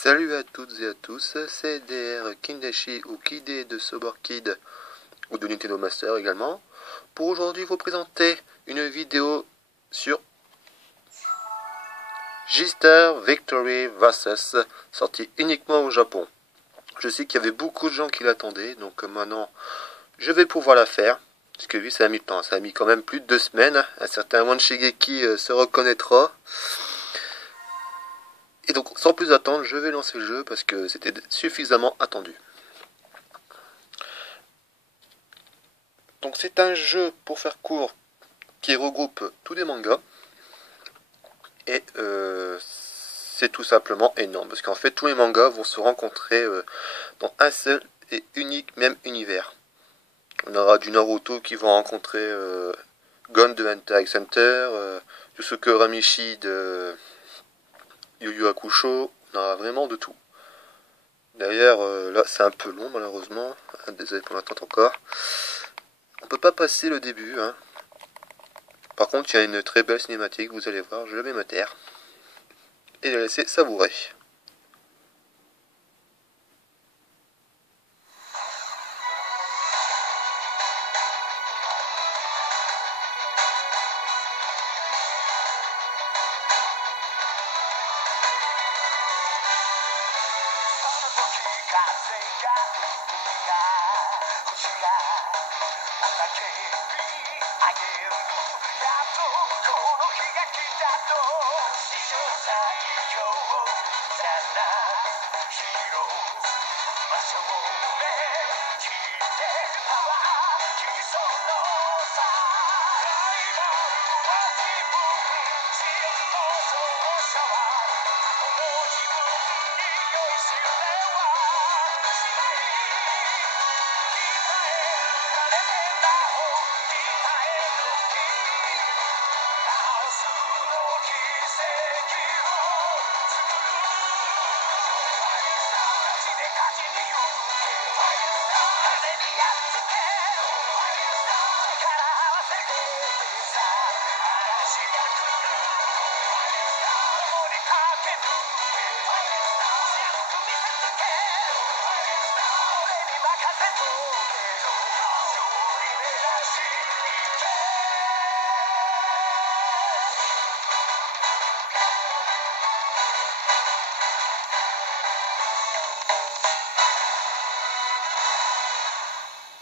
Salut à toutes et à tous, c'est DR Kindeshi ou Kide de Sober Kid ou de Nintendo Master également, pour aujourd'hui vous présenter une vidéo sur J-Star Victory Versus, sortie uniquement au Japon. Je sais qu'il y avait beaucoup de gens qui l'attendaient, donc maintenant je vais pouvoir la faire, parce que oui, ça a mis le temps, ça a mis quand même plus de 2 semaines, un certain Wan Shigeki se reconnaîtra. Et donc, sans plus attendre, je vais lancer le jeu parce que c'était suffisamment attendu. Donc, c'est un jeu, pour faire court, qui regroupe tous les mangas. Et c'est tout simplement énorme. Parce qu'en fait, tous les mangas vont se rencontrer dans un seul et unique même univers. On aura du Naruto qui va rencontrer Gon de Hunter x Hunter, Yusuke Ramishi de Yu Yu Hakusho. On aura vraiment de tout. D'ailleurs, là c'est un peu long malheureusement, désolé pour l'attente encore. On peut pas passer le début, hein. Par contre, il y a une très belle cinématique, vous allez voir, je vais me taire. Et la laisser savourer.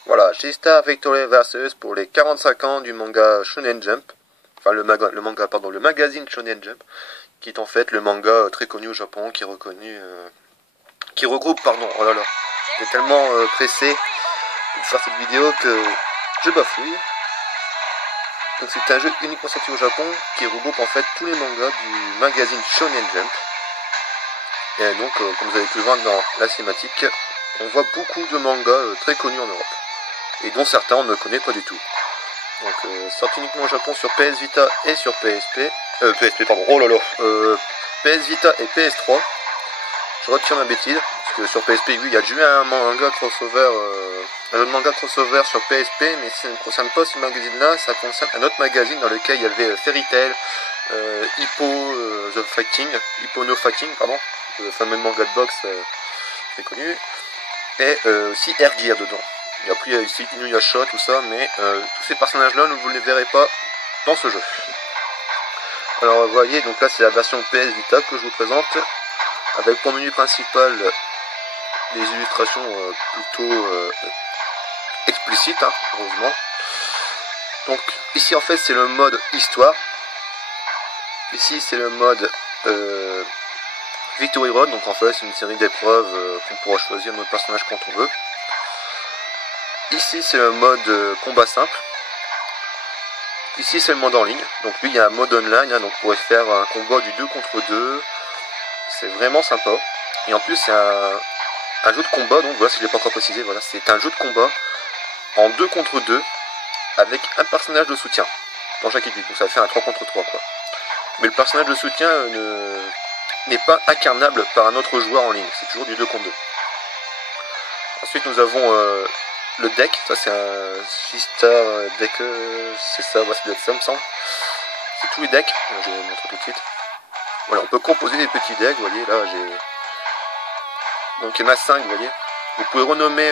Voilà, J-Star Victory Versus pour les 45 ans du manga Shonen Jump. Enfin, le magazine Shonen Jump, qui est en fait le manga très connu au Japon, qui est reconnu, qui regroupe, oh là là, j'étais tellement pressé de faire cette vidéo que je bafouille. Donc c'est un jeu uniquement sorti au Japon, qui regroupe en fait tous les mangas du magazine Shonen Jump. Et donc, comme vous avez pu le voir dans la cinématique, on voit beaucoup de mangas très connus en Europe. Et dont certains on ne connaît pas du tout. Donc sorti uniquement au Japon sur PS Vita et sur PSP. Oh là là. PS Vita et PS3. Je retire ma bêtise, parce que sur PSP, oui, il y a déjà eu un manga crossover, un autre manga crossover sur PSP, mais ça ne concerne pas ce magazine-là, ça concerne un autre magazine dans lequel il y avait Fairy Tail, Hippo no Fighting, pardon, le fameux manga de boxe très connu, et aussi Air Gear dedans. Et après, il y a ici Inuyasha, tout ça, mais tous ces personnages-là, vous ne les verrez pas dans ce jeu. Alors, vous voyez, donc là, c'est la version PS Vita que je vous présente, avec pour menu principal des illustrations plutôt explicites, hein, heureusement. Donc, ici, en fait, c'est le mode histoire. Ici, c'est le mode Victory Road, donc en fait, c'est une série d'épreuves qu'on pourra choisir notre personnage quand on veut. Ici c'est le mode combat simple. Ici c'est le mode en ligne. Donc lui il y a un mode online, hein, donc on pourrait faire un combat du 2 contre 2. C'est vraiment sympa. Et en plus c'est un jeu de combat, donc voilà si je l'ai pas encore précisé, voilà, c'est un jeu de combat en 2 contre 2 avec un personnage de soutien dans chaque équipe. Donc ça fait un 3 contre 3 quoi. Mais le personnage de soutien n'est pas incarnable par un autre joueur en ligne. C'est toujours du 2 contre 2. Ensuite nous avons le deck, ça c'est un J-Star deck, c'est ça, ouais, ça doit être ça me semble. C'est tous les decks, je vais vous montrer tout de suite. Voilà, on peut composer des petits decks, vous voyez là Donc il y en a 5, vous voyez. Vous pouvez renommer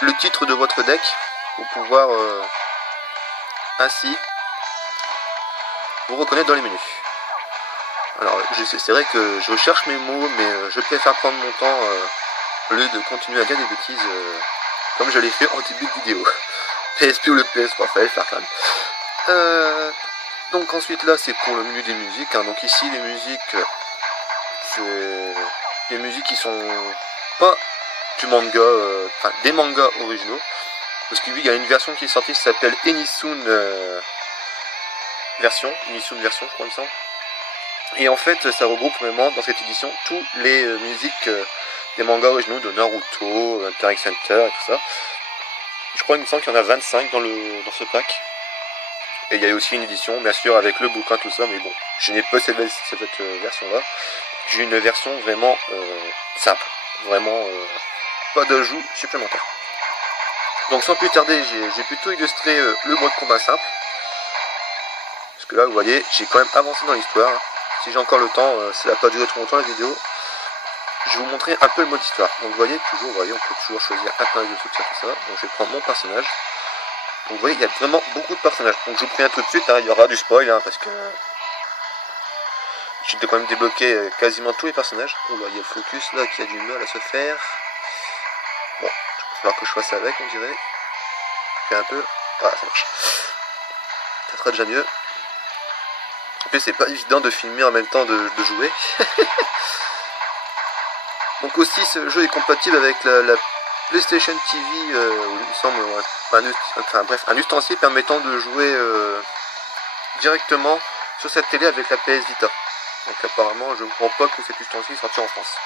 le titre de votre deck pour pouvoir ainsi vous reconnaître dans les menus. Alors c'est vrai que je cherche mes mots, mais je préfère prendre mon temps au lieu de continuer à dire des bêtises comme je l'ai fait en début de vidéo. PSP ou le PS3, fallait faire quand même. Donc ensuite là c'est pour le menu des musiques, hein. Donc ici les musiques, c'est des musiques qui sont pas du manga, enfin des mangas originaux. Parce que oui, il y a une version qui est sortie qui s'appelle Enisun version, je crois il me semble. Et en fait ça regroupe vraiment dans cette édition tous les musiques des mangas originaux de Naruto, Hunter x Hunter et tout ça. Je crois qu'il me semble qu'il y en a 25 dans ce pack. Et il y a aussi une édition, bien sûr, avec le bouquin, tout ça, mais bon, je n'ai pas cette version-là. J'ai une version vraiment simple, vraiment pas d'ajout supplémentaire. Donc sans plus tarder, j'ai plutôt illustré le mode combat simple. Parce que là, vous voyez, j'ai quand même avancé dans l'histoire. Si j'ai encore le temps, ça n'a pas duré trop longtemps la vidéo. Je vais vous montrer un peu le mode histoire. Donc vous voyez, on peut toujours choisir un personnage de soutien, tout ça. Donc je vais prendre mon personnage. Donc vous voyez, il y a vraiment beaucoup de personnages. Donc je vous préviens tout de suite, hein, il y aura du spoil, hein, parce que j'ai quand même débloqué quasiment tous les personnages. Oh là, il y a le focus là qui a du mal à se faire. Bon, il va falloir que je fasse avec, on dirait. Fait un peu. Ah, ça marche. Ça sera déjà mieux. En plus, c'est pas évident de filmer en même temps de jouer. Donc aussi, ce jeu est compatible avec la PlayStation TV, il me semble, un ustensile permettant de jouer directement sur cette télé avec la PS Vita. Donc apparemment, je ne crois pas que cet ustensile sorti en France.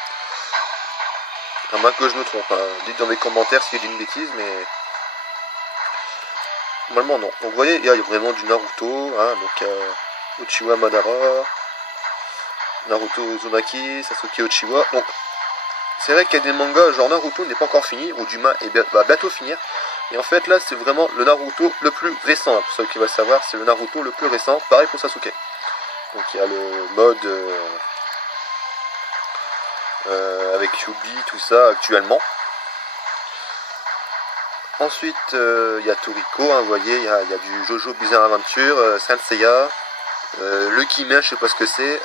À moins que je me trompe, hein. Dites dans les commentaires si j'ai dit une bêtise, mais normalement non. Donc vous voyez, il y a vraiment du Naruto, hein, donc Uchiwa Madara, Naruto Uzumaki, Sasuke Uchiwa. Donc c'est vrai qu'il y a des mangas genre Naruto n'est pas encore fini, ou du moins va bientôt finir. Et en fait là c'est vraiment le Naruto le plus récent, hein, pour ceux qui veulent savoir, c'est le Naruto le plus récent, pareil pour Sasuke. Donc il y a le mode avec Yubi, tout ça actuellement. Ensuite il y a Toriko, hein, vous voyez, il y a du Jojo Bizarre Adventure, Saint Seiya, le Kimen, je sais pas ce que c'est,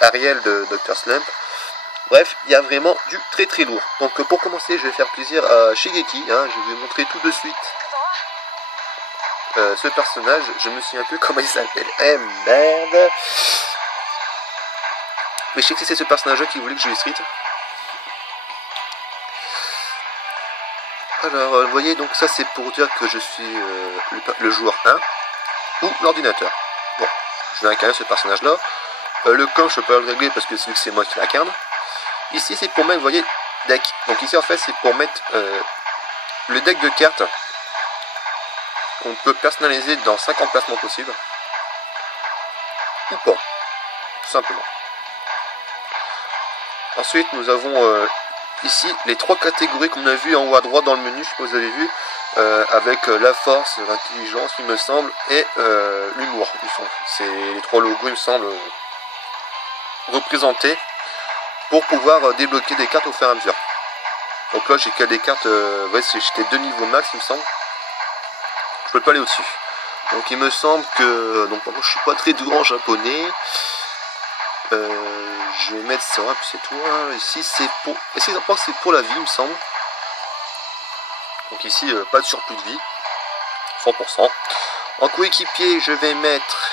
Ariel de Dr. Slump. Bref, il y a vraiment du très très lourd. Donc pour commencer, je vais faire plaisir à Shigeki, hein, je vais montrer tout de suite ce personnage. Je me souviens un peu comment il s'appelle. Eh merde. Mais je sais que c'est ce personnage-là qui voulait que je illustrite. Alors, vous voyez, donc ça c'est pour dire que je suis le joueur 1 ou l'ordinateur. Bon, je vais incarner ce personnage-là. Le camp, je peux pas le régler parce que c'est moi qui l'incarne. Ici c'est pour mettre, vous voyez, deck. Donc ici en fait c'est pour mettre le deck de cartes qu'on peut personnaliser dans 5 emplacements possibles. Ou pas, tout simplement. Ensuite nous avons ici les 3 catégories qu'on a vues en haut à droite dans le menu, je sais pas si vous avez vu, avec la force, l'intelligence il me semble, et l'humour. C'est les 3 logos il me semble représentés pour pouvoir débloquer des cartes au fur et à mesure. Donc là j'ai que des cartes, ouais, j'étais 2 niveaux max il me semble. Je peux pas aller au-dessus. Donc il me semble que, donc moi je suis pas très doué en japonais. Je vais mettre ça, puis c'est tout. Hein. Ici c'est pour, est-ce qu'ils en pensent que c'est pour la vie il me semble. Donc ici pas de surplus de vie, 100%. En coéquipier je vais mettre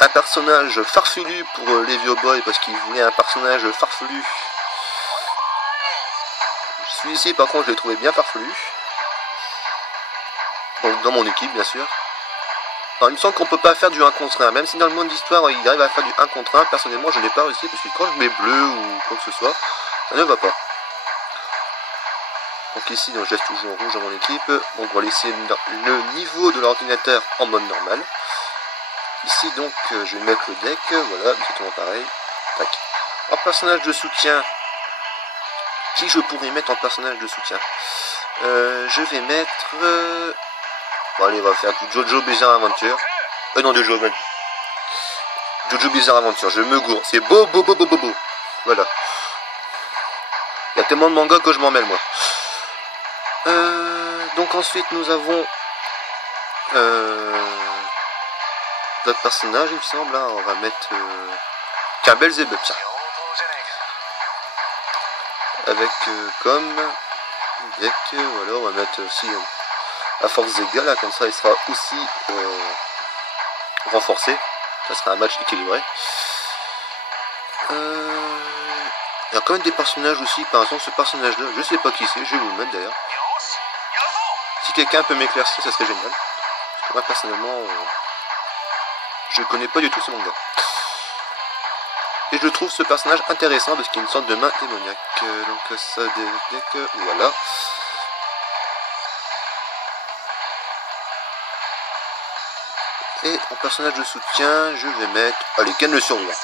un personnage farfelu pour les vieux boys parce qu'ils voulaient un personnage farfelu. Celui-ci par contre je l'ai trouvé bien farfelu. Donc dans mon équipe bien sûr. Alors il me semble qu'on peut pas faire du 1 contre 1, même si dans le monde d'histoire il arrive à faire du 1 contre 1, personnellement je n'ai pas réussi parce que quand je mets bleu ou quoi que ce soit, ça ne va pas. Donc ici donc, je laisse toujours rouge dans mon équipe. Donc on va laisser le niveau de l'ordinateur en mode normal. Ici donc je vais mettre le deck, voilà, exactement pareil. Tac. En personnage de soutien, qui je pourrais mettre en personnage de soutien, je vais mettre... Bon allez, on va faire du Jojo Bizarre Adventure. Non, Jojo Bizarre Adventure, je me gourre. C'est beau. Voilà. y a tellement de mangas que je m'en mêle moi. Donc ensuite nous avons d'autres personnages il me semble. Hein. On va mettre tiens, Belzébuth, tiens. Avec comme deck, voilà, on va mettre aussi à force égale, là, comme ça il sera aussi renforcé. Ça sera un match équilibré. Il y a quand même des personnages aussi, par exemple ce personnage là, je sais pas qui c'est, je vais vous le mettre d'ailleurs. Si quelqu'un peut m'éclaircir, ça serait génial. Parce que moi personnellement, je ne connais pas du tout ce manga. Et je trouve ce personnage intéressant parce qu'il y a une sorte de main démoniaque. Donc ça deck, voilà. Et en personnage de soutien, je vais mettre... Allez, Ken le survivant.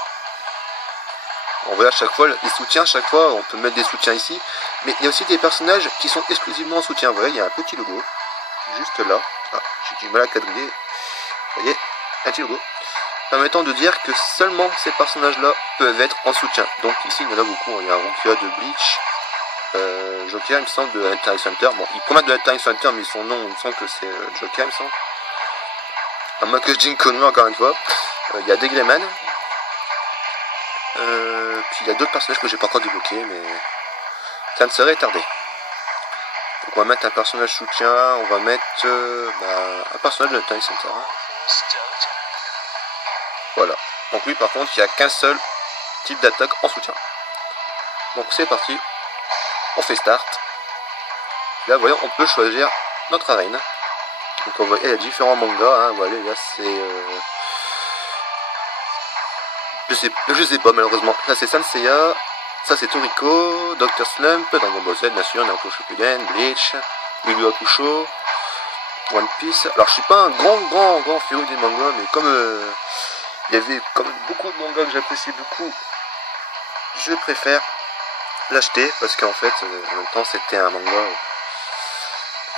On voit à chaque fois les soutiens, chaque fois on peut mettre des soutiens ici. Mais il y a aussi des personnages qui sont exclusivement en soutien. Vous voyez, il y a un petit logo. Juste là. Ah, j'ai du mal à quadriller. Vous voyez, un petit logo. Permettant de dire que seulement ces personnages-là peuvent être en soutien. Donc ici, il y en a beaucoup. Il y a un Rukia de Bleach. Joker, il me semble, de Hunter x Hunter. Bon, il promet de Hunter x Hunter, mais son nom, il me semble que c'est Joker, il me semble. À moins que je dise une connerie encore une fois. Il y a des Greyman. Puis il y a d'autres personnages que j'ai pas encore débloqués, mais ça ne serait tardé. Donc on va mettre un personnage soutien, on va mettre un personnage de Hunter x Hunter. Voilà. Donc lui par contre, il n'y a qu'un seul type d'attaque en soutien. Donc c'est parti. On fait start. Là, vous voyez, on peut choisir notre arène. Donc on voit, il y a différents mangas. Hein. Voilà, là c'est... Je sais pas malheureusement. Là c'est Sanseiya. Ça c'est Toriko, Dr. Slump, Dragon Ball Z bien sûr, Naruto Shippuden, Bleach, Yu Yu Hakusho, One Piece. Alors je suis pas un grand féru des mangas, mais comme il y avait quand même beaucoup de mangas que j'apprécie beaucoup, je préfère l'acheter parce qu'en fait en même temps c'était un manga,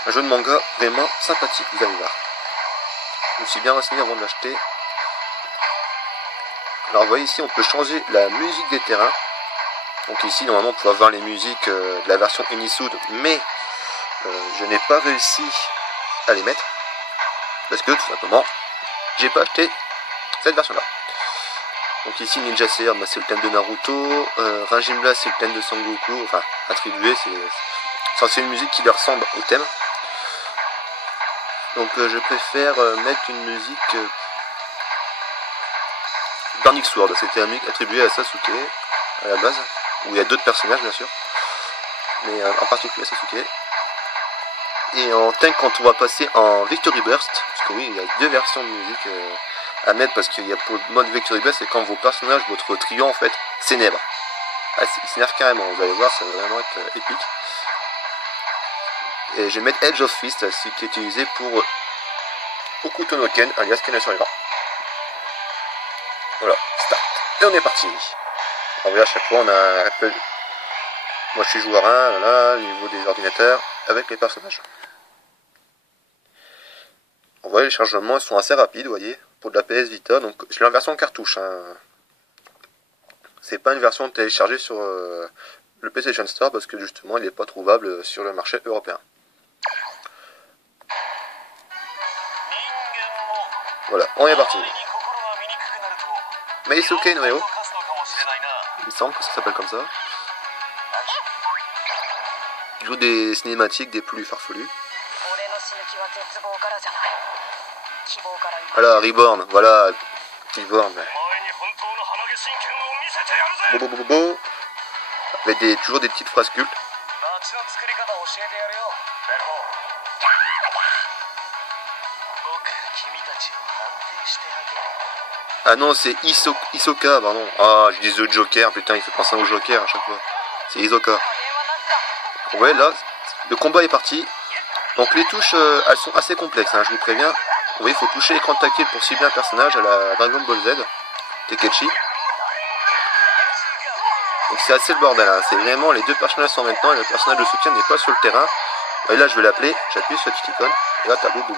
un jeu de manga vraiment sympathique, vous allez voir. Je me suis bien renseigné avant de l'acheter. Alors vous voyez ici on peut changer la musique des terrains. Donc ici normalement on peut avoir les musiques de la version Unisud, mais je n'ai pas réussi à les mettre parce que tout simplement j'ai pas acheté cette version là. Donc ici Ninja Slayer, c'est le thème de Naruto, Rajin Blast c'est le thème de Sangoku, enfin attribué, c'est une musique qui lui ressemble au thème. Donc je préfère mettre une musique Burning Sword, c'était un musique attribué à Sasuke à la base, où il y a d'autres personnages bien sûr, mais en particulier Sasuke. Et en tank quand on va passer en Victory Burst, parce que oui il y a deux versions de musique à mettre, parce qu'il y a pour le mode Victory Burst, c'est quand vos personnages, votre trio en fait, s'énerve. Ah, il s'énerve carrément, vous allez voir, ça va vraiment être épique. Et je vais mettre Edge of Fist, ce qui est utilisé pour Okuto no Ken, alias Ken le survivant. Voilà, start. Et on est parti. On voit à chaque fois, on a un peu... Moi je suis joueur 1, là, au niveau des ordinateurs, avec les personnages. On voit les chargements, ils sont assez rapides, vous voyez, pour de la PS Vita. Donc je l'ai en version cartouche. Hein. C'est pas une version téléchargée sur le PlayStation Store, parce que justement, il n'est pas trouvable sur le marché européen. Voilà, on est parti. Meisuke no Eo. Il me semble que ça s'appelle comme ça. Il joue des cinématiques des plus farfelus. Voilà, Reborn, voilà, Reborn. Avec toujours des petites phrases cultes. Ah non, c'est Hisoka, pardon. Ah, je dis The Joker, putain, il fait penser au Joker à chaque fois. C'est Hisoka. Ouais, là, le combat est parti. Donc les touches, elles sont assez complexes, hein, je vous préviens. Vous voyez, il faut toucher l'écran tactile pour cibler un personnage à la Dragon Ball Z, Tenkaichi. Donc c'est assez le bordel, hein. C'est vraiment les deux personnages sont maintenant et le personnage de soutien n'est pas sur le terrain. Et là, je vais l'appeler, j'appuie sur la petite icône. Et là, t'as Bobo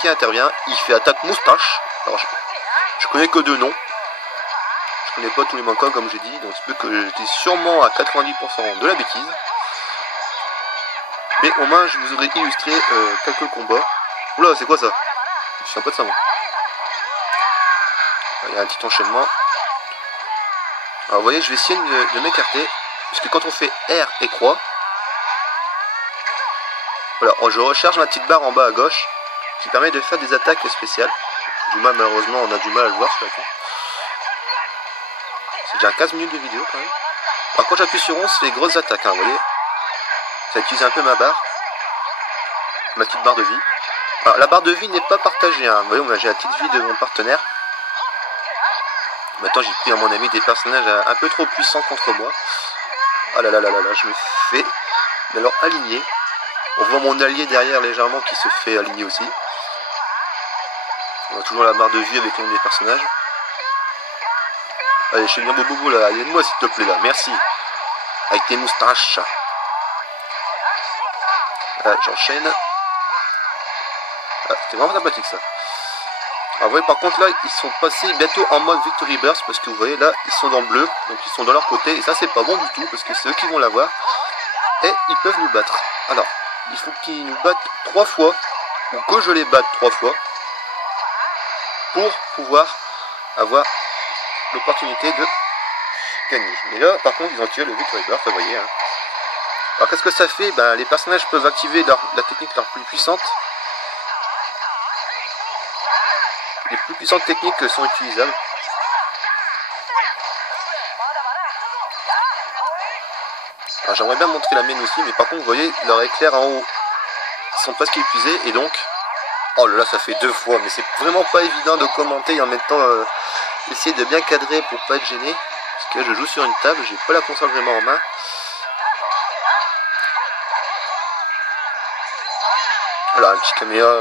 qui intervient. Il fait attaque moustache. Alors, je connais que deux noms. Je connais pas tous les mangas comme j'ai dit, donc c'est peut que j'étais sûrement à 90% de la bêtise. Mais au moins je vous aurais illustré quelques combats. Oula, c'est quoi ça? Je suis un peu de ça moi. Il y a un petit enchaînement. Alors vous voyez, je vais essayer de m'écarter. Parce que quand on fait R et croix, voilà, je recharge ma petite barre en bas à gauche qui permet de faire des attaques spéciales. Du mal, malheureusement, on a du mal à le voir sur la fin. C'est déjà 15 minutes de vidéo quand même. Alors quand j'appuie sur 11, c'est les grosses attaques, hein, vous voyez. Ça utilise un peu ma barre. Ma petite barre de vie. Alors la barre de vie n'est pas partagée, hein. Vous voyez, j'ai la petite vie de mon partenaire. Maintenant j'ai pris à mon ami des personnages un peu trop puissants contre moi. Ah là là là là là, je me fais alors aligner. On voit mon allié derrière légèrement qui se fait aligner aussi. On a toujours la barre de vie avec le nom des personnages. Allez, je suis bien bobo là, aide-moi s'il te plaît là, merci. Avec tes moustaches. Là, j'enchaîne. Ah, c'était vraiment sympathique ça. Alors vous voyez par contre là ils sont passés bientôt en mode Victory Burst parce que vous voyez là ils sont dans le bleu, donc ils sont de leur côté et ça c'est pas bon du tout parce que c'est eux qui vont l'avoir et ils peuvent nous battre. Alors il faut qu'ils nous battent 3 fois ou que je les batte 3 fois pour pouvoir avoir l'opportunité de gagner. Mais là par contre ils ont tiré le Victory Burst, vous voyez. Hein. Alors qu'est-ce que ça fait? Ben, les personnages peuvent activer la technique leur plus puissante. Les plus puissantes techniques sont utilisables. Alors j'aimerais bien montrer la mienne aussi, mais par contre vous voyez leurs éclairs en haut sont presque épuisés et donc... Oh là là, ça fait 2 fois, mais c'est vraiment pas évident de commenter et en même temps essayer de bien cadrer pour pas être gêné. Parce que là, je joue sur une table, j'ai pas la console vraiment en main. Voilà, un petit caméra.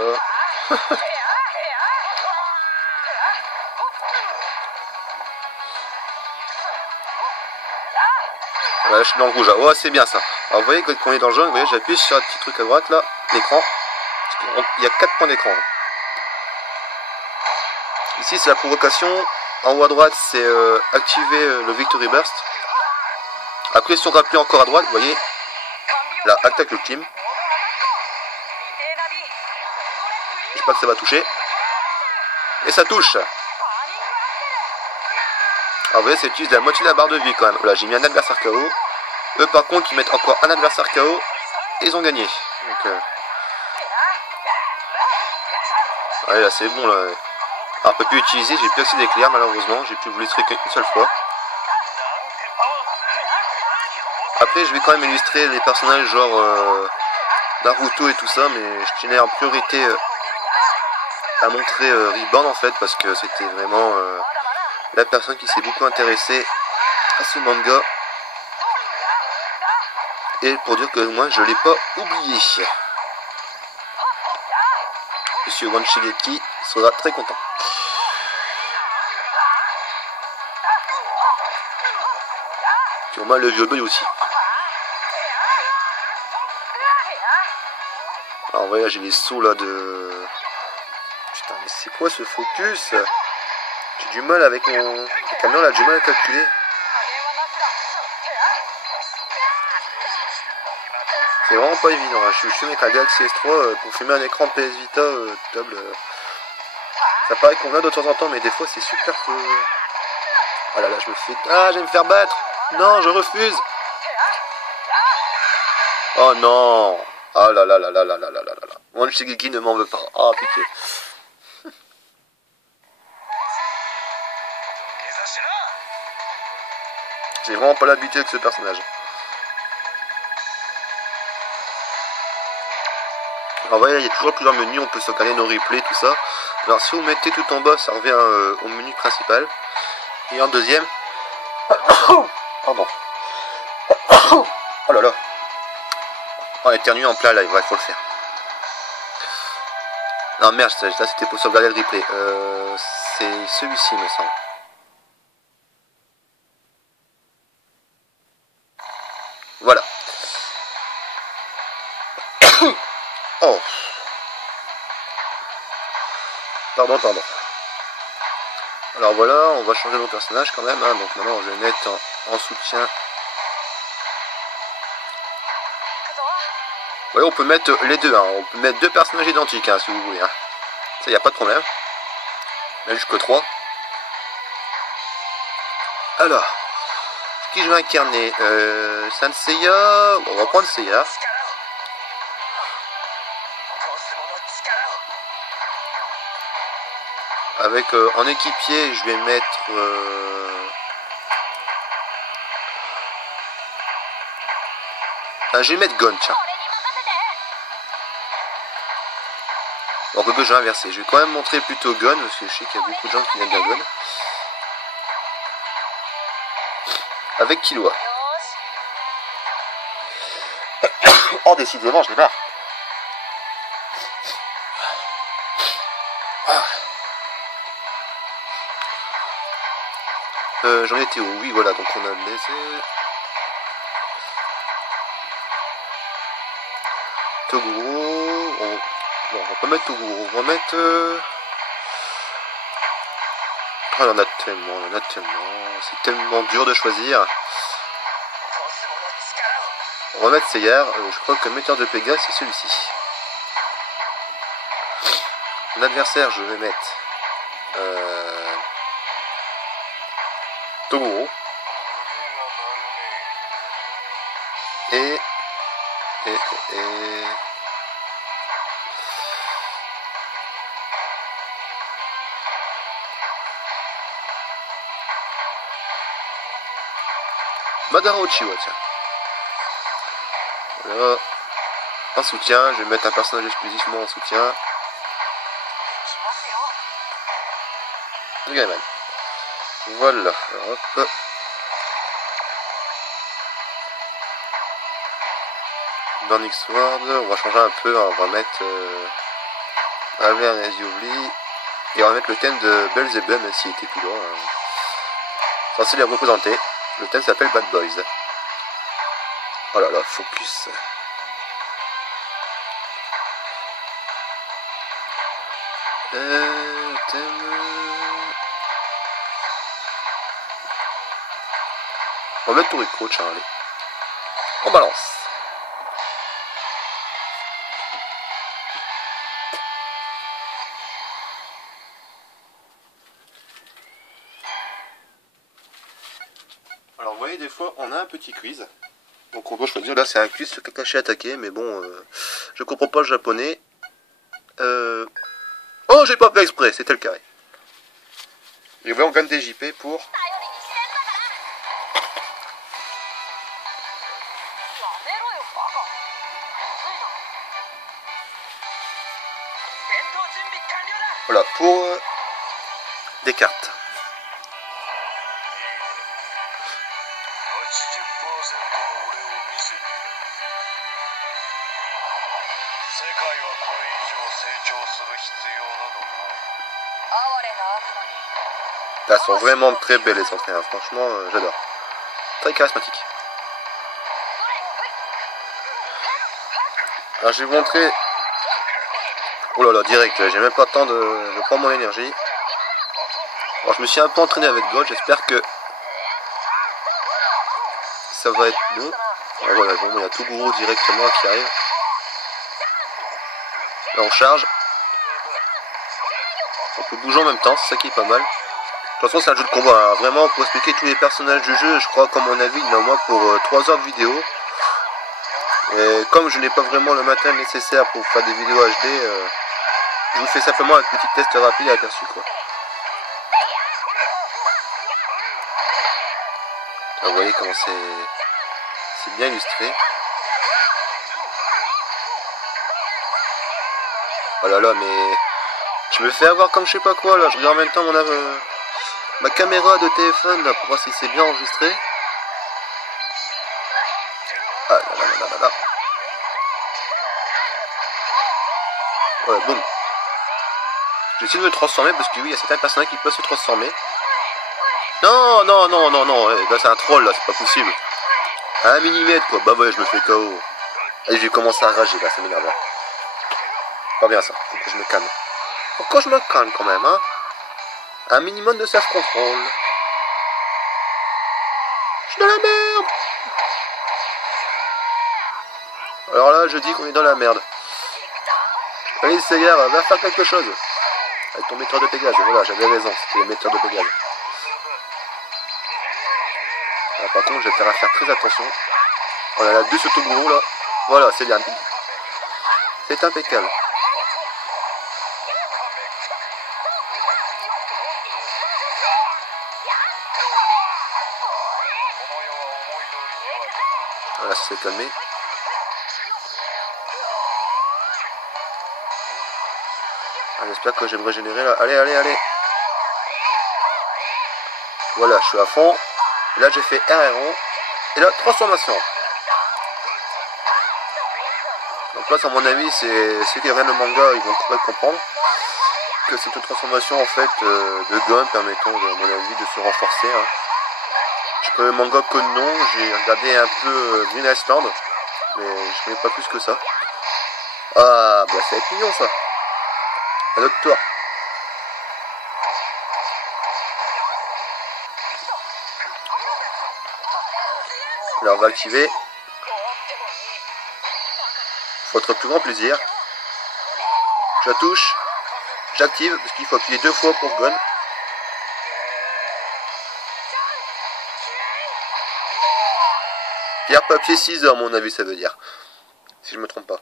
Voilà, je suis dans le rouge là. Oh, c'est bien ça. Alors vous voyez quand on est dans le jaune, vous voyez, j'appuie sur un petit truc à droite là, l'écran. Il y a 4 points d'écran. Ici c'est la provocation. En haut à droite c'est activer le Victory Burst. Après si on rappuie encore à droite, vous voyez, là, attaque ultime. Je sais pas que ça va toucher. Et ça touche. Alors vous voyez, ça utilise la moitié de la barre de vie quand même. Voilà, j'ai mis un adversaire KO. Eux par contre, ils mettent encore un adversaire KO. Et ils ont gagné. Donc, ouais, là c'est bon là. Alors, on peut plus utiliser, j'ai plus accès d'éclair malheureusement. J'ai pu vous l'illustrer qu'une seule fois. Après, je vais quand même illustrer les personnages genre Naruto et tout ça. Mais je tenais en priorité à montrer Rebound en fait. Parce que c'était vraiment... la personne qui s'est beaucoup intéressée à ce manga. Et pour dire que moi je l'ai pas oublié. Monsieur Wan Shigeki sera très content. Sûrement le vieux boy aussi. Alors voilà, j'ai les sauts là de... Putain mais c'est quoi ce focus? J'ai du mal avec mon camion là, j'ai du mal à calculer. C'est vraiment pas évident, hein. Je suis avec un Galaxy S3 pour filmer un écran PS Vita table. Ça paraît qu'on a de temps en temps, mais des fois c'est super peu... Ah là là, je me fais... Ah, je vais me faire battre. Non, je refuse. Oh non. Ah là là là là là là là là là. Wan Shigeki ne m'en veut pas. Ah, pitié. J'ai vraiment pas l'habitude avec ce personnage. Alors vous voyez, il y a toujours plusieurs menus, on peut sauvegarder nos replays, tout ça. Alors si vous mettez tout en bas, ça revient au menu principal. Et en deuxième... Pardon. Oh là là. Oh, éternué en plein live, ouais, faut le faire. Non merde, ça c'était pour sauvegarder le replay. C'est celui-ci, me semble. Voilà. Oh. Pardon. Alors voilà, on va changer nos personnages quand même, hein. Donc maintenant je vais mettre en soutien. Oui, on peut mettre les deux, hein. On peut mettre deux personnages identiques, hein, si vous voulez. Hein. Ça, y a pas de problème. Là, jusqu'au 3. Alors, qui je vais incarner Seiya. Bon, on va prendre Seiya. Avec en équipier, je vais mettre je vais mettre Gon, tiens. Alors que je vais inverser. Je vais quand même montrer plutôt Gon, parce que je sais qu'il y a beaucoup de gens qui aiment bien Gon. Avec Killua. Oh, décidément, je l'ai marre. J'en étais où? Oui, voilà, donc on a laissé. Toguro. Non, on va pas mettre Toguro, on va mettre. Oh, on en a tellement. C'est tellement dur de choisir. On va mettre Seiya. Je crois que le metteur de Pégase, c'est celui-ci. Mon adversaire, je vais mettre. Toguro. Et Madara Uchiwa, tiens. Voilà. En soutien, je vais mettre un personnage exclusivement en soutien. Gaiman. Voilà. Alors, hop. Burning Sword, on va changer un peu, on va mettre Aver Neziouli et on va mettre le thème de Belzebub, même s'il était plus loin. Censé les représenter. Le thème s'appelle Bad Boys. Oh là là, focus. Thème... On va mettre Toriko, tiens, allez. On balance. Alors vous voyez, des fois on a un petit quiz. Donc on doit choisir, là c'est un quiz sur Kakashi attaqué, mais bon, je comprends pas le japonais. Oh, j'ai pas fait exprès, c'était le carré. Et voilà, on gagne des JP pour... Voilà, pour des cartes. Elles sont vraiment très belles les entrées, hein. Franchement, j'adore. Très charismatique. Alors je vais vous montrer. Oh là là, direct, j'ai même pas le temps de... Je prends mon énergie. Alors je me suis un peu entraîné avec God, j'espère que ça va être bon. Alors voilà, bon, il y a Toguro directement qui arrive. Là on charge. On peut bouger en même temps, c'est ça qui est pas mal. De toute façon c'est un jeu de combat, hein. Vraiment pour expliquer tous les personnages du jeu, je crois qu'à mon avis il y en a au moins pour 3 heures de vidéo. Et comme je n'ai pas vraiment le matériel nécessaire pour faire des vidéos HD, je vous fais simplement un petit test rapide à aperçu quoi. Alors, vous voyez comment c'est bien illustré. Oh là là, mais je me fais avoir comme je sais pas quoi là. Je regarde en même temps ma caméra de téléphone là pour voir si c'est bien enregistré. Ah là là là là là. Ouais, boum. J'ai essayé de me transformer parce que oui, il y a certains personnages qui peuvent se transformer. Non, non, non, non, non, là c'est un troll là, c'est pas possible. À 1 millimètre quoi, bah ouais, je me fais KO. Allez, je vais commencer à rager là, ça m'énerve là. Pas bien ça, faut que je me calme. Pourquoi je me calme quand même, hein? Un minimum de self-control. Je suis dans la merde. Alors là, je dis qu'on est dans la merde. Allez, Sega, va faire quelque chose. Avec ton metteur de Pégase. Voilà, j'avais raison, c'était le metteur de Pégase. Alors, par contre, je vais faire très attention. On a la 2 sur Toguro là. Voilà, c'est bien. C'est impeccable. Voilà, ça s'est calmé. Ah, j'espère que je vais me régénérer là. Allez, allez, allez. Voilà, je suis à fond. Et là, j'ai fait R1. Et là, transformation. Donc là, à mon avis, c'est ceux qui regardent le manga, ils vont comprendre que c'est une transformation en fait de Gon permettant, à mon avis, de se renforcer. Hein. Je connais le manga que de nom, j'ai regardé un peu Green Iceland, mais je connais pas plus que ça. Ah, bah ça va être mignon ça. Un autre tour. Là, on va activer. Votre plus grand plaisir. Je la touche. J'active, parce qu'il faut appuyer 2 fois pour Gon. Pierre, papier, ciseaux, à mon avis, ça veut dire. Si je me trompe pas.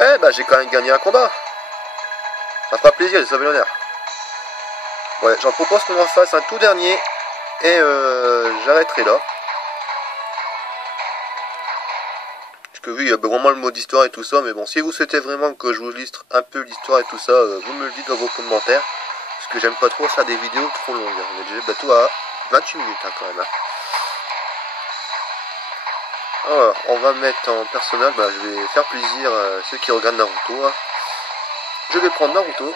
Eh bah, j'ai quand même gagné un combat. Ça fera plaisir de sauver l'honneur. Ouais, j'en propose qu'on en fasse un tout dernier. Et j'arrêterai là. Parce que oui, il y a vraiment le mode histoire et tout ça. Mais bon, si vous souhaitez vraiment que je vous illustre un peu l'histoire et tout ça, vous me le dites dans vos commentaires. Parce que j'aime pas trop faire des vidéos trop longues. On est déjà bientôt à 28 minutes hein, quand même. Hein. Alors, on va mettre en personnage. Bah, je vais faire plaisir à ceux qui regardent Naruto. Hein. Je vais prendre Naruto.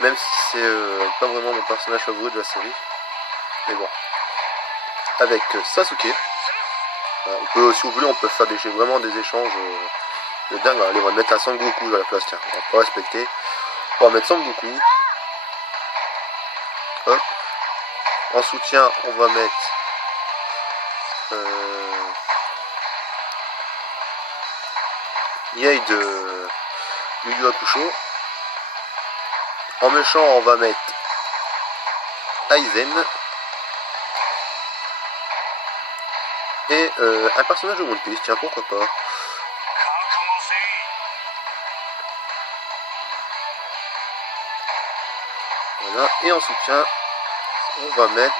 Même si c'est pas vraiment mon personnage favori de la série. Mais bon. Avec Sasuke. On peut, si vous voulez, on peut faire vraiment des échanges de dingue. Allez, on va mettre un Sangoku à la place. Tiens, on va pas respecter. On va mettre Sangoku. Hop. En soutien, on va mettre... Yae de Yu Yu Hakusho. En méchant, on va mettre Aizen. Et un personnage de One Piece, tiens, pourquoi pas. Voilà, et en soutien, on va mettre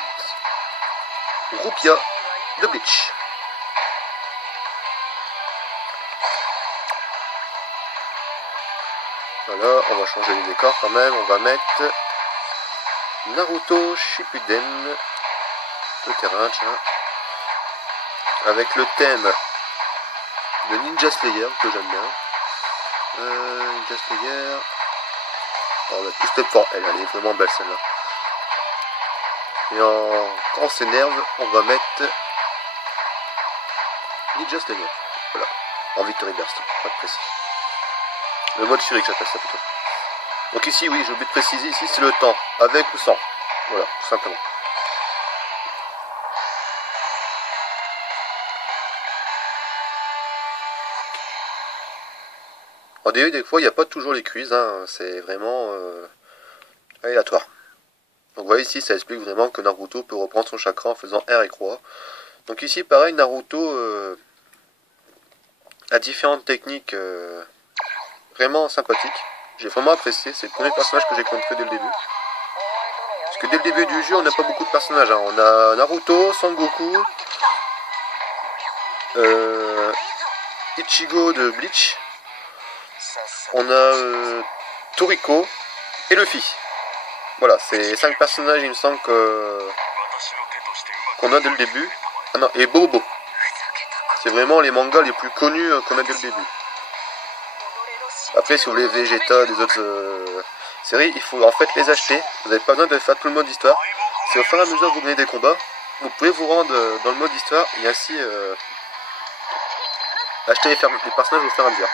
Rukia de Bleach. Voilà, on va changer les décors quand même, on va mettre Naruto Shippuden, le terrain, tiens, avec le thème de Ninja Slayer, que j'aime bien. Ninja Slayer, on va tout step for elle, elle est vraiment belle celle-là. Et quand on s'énerve, on va mettre Ninja Slayer, voilà, en Victory Burst, pas de précis. Le mode Fury que j'appelle ça plutôt. Donc ici, oui, j'ai oublié de préciser, ici c'est le temps, avec ou sans. Voilà, tout simplement. En début, des fois, il n'y a pas toujours les quiz, hein, c'est vraiment aléatoire. Donc vous voyez ici, ça explique vraiment que Naruto peut reprendre son chakra en faisant R et croix. Donc ici, pareil, Naruto a différentes techniques vraiment sympathiques. J'ai vraiment apprécié, c'est le premier personnage que j'ai contré dès le début. Parce que dès le début du jeu, on n'a pas beaucoup de personnages. Hein. On a Naruto, Sangoku, Ichigo de Bleach. On a Toriko et Luffy. Voilà, c'est 5 personnages, il me semble qu'on a dès le début. Ah non, et Bobo. C'est vraiment les mangas les plus connus qu'on a dès le début. Après, si vous voulez Vegeta, des autres séries, il faut en fait les acheter. Vous n'avez pas besoin de faire tout le mode histoire. C'est au fur et à mesure que vous gagnez des combats, vous pouvez vous rendre dans le mode histoire et ainsi acheter les personnages au fur et à mesure.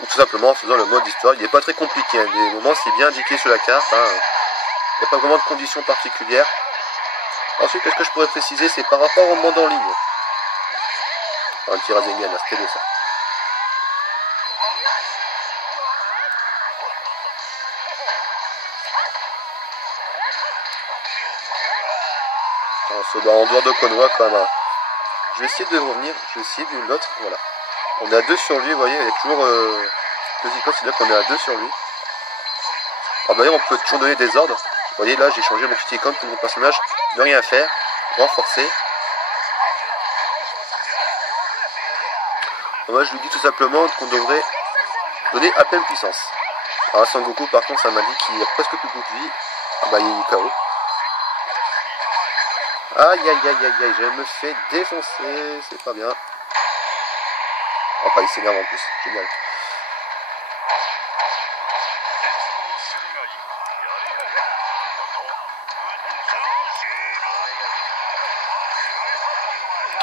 Ou tout simplement en faisant le mode histoire. Il n'est pas très compliqué, hein. Des moments c'est bien indiqué sur la carte. Hein. Il n'y a pas vraiment de conditions particulières. Ensuite, qu'est-ce que je pourrais préciser, c'est par rapport au monde en ligne. Un petit Rasengan, là, c'était de ça. On se bat en dehors de Konoha quand même. Hein. Je vais essayer de revenir, je vais essayer de l'autre, voilà. On est à 2 sur lui, vous voyez, il y a toujours 2 icônes, c'est-à-dire qu'on est à 2 sur lui. Alors d'ailleurs, on peut toujours donner des ordres. Vous voyez, là, j'ai changé mon petit icône pour mon personnage, ne rien faire, renforcer. Moi, je lui dis tout simplement qu'on devrait donner à pleine puissance. Alors, Sangoku, par contre, ça m'a dit qu'il a presque plus beaucoup de vie. Ah bah, il est KO. Aïe, aïe, aïe, aïe, aïe, je me fais défoncer, c'est pas bien. Oh, bah, il s'énerve en plus, génial.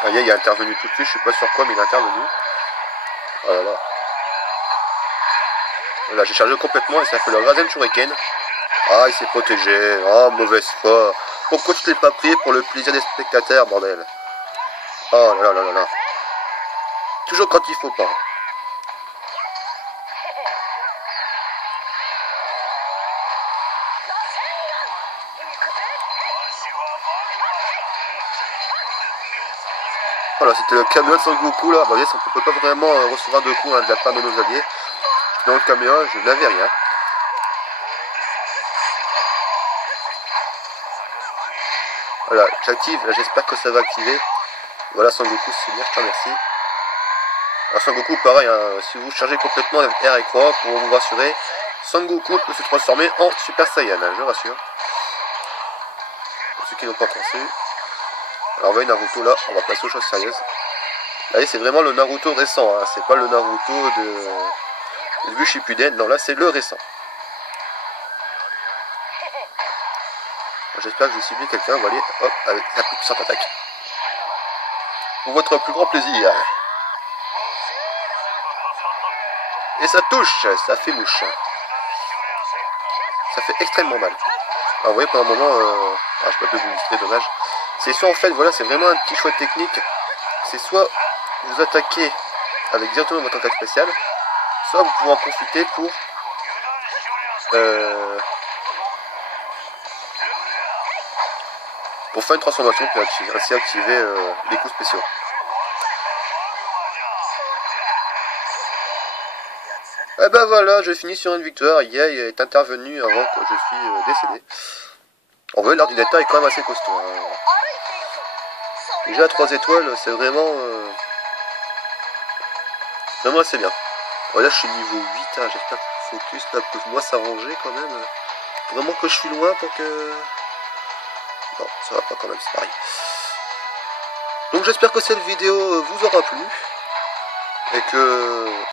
Aïe, il est intervenu tout de suite, je sais pas sur quoi, mais il est intervenu. Oh là là. Là, j'ai chargé complètement et ça fait le Rasen Shuriken. Ah, il s'est protégé. Oh, mauvaise foi. Pourquoi tu t'es pas pris pour le plaisir des spectateurs, bordel? Oh là là là là là. Toujours quand il faut pas. Voilà, c'était le caméo de Sangoku là. Vous voyez, on peut pas vraiment recevoir de coups hein, de la part de nos alliés. Dans le caméo, je n'avais rien. Voilà, j'active, j'espère que ça va activer. Voilà, Sangoku, c'est bien, je te remercie. Alors Sangoku, pareil, hein, si vous chargez complètement avec R et Croix, pour vous rassurer, Sangoku peut se transformer en Super Saiyan, hein, je rassure. Pour ceux qui n'ont pas pensé. Alors, vous voyez Naruto là, on va passer aux choses sérieuses. Là, c'est vraiment le Naruto récent, hein, c'est pas le Naruto de Shippuden, non, là c'est le récent. J'espère que je vais cibler quelqu'un, vous voyez, hop, avec la plus puissante attaque. Pour votre plus grand plaisir. Et ça touche, ça fait mouche. Ça fait extrêmement mal. Alors vous voyez, pendant un moment, je peux pas vous montrer, dommage. C'est soit en fait, voilà, c'est vraiment un petit choix technique. C'est soit vous attaquez avec directement votre attaque spéciale, soit vous pouvez en profiter pour faire une transformation puis ainsi activer les coups spéciaux. Et ben voilà, je finis sur une victoire. Yay est intervenu avant que je suis décédé. En vrai, l'ordinateur est quand même assez costaud. Hein. Déjà à 3 étoiles, c'est vraiment assez bien. Bon, là, je suis niveau 8. Hein. J'espère que le focus là peut moi s'arranger quand même. Vraiment que je suis loin pour que... Non, ça va pas quand même, c'est pareil. Donc j'espère que cette vidéo vous aura plu. Et que...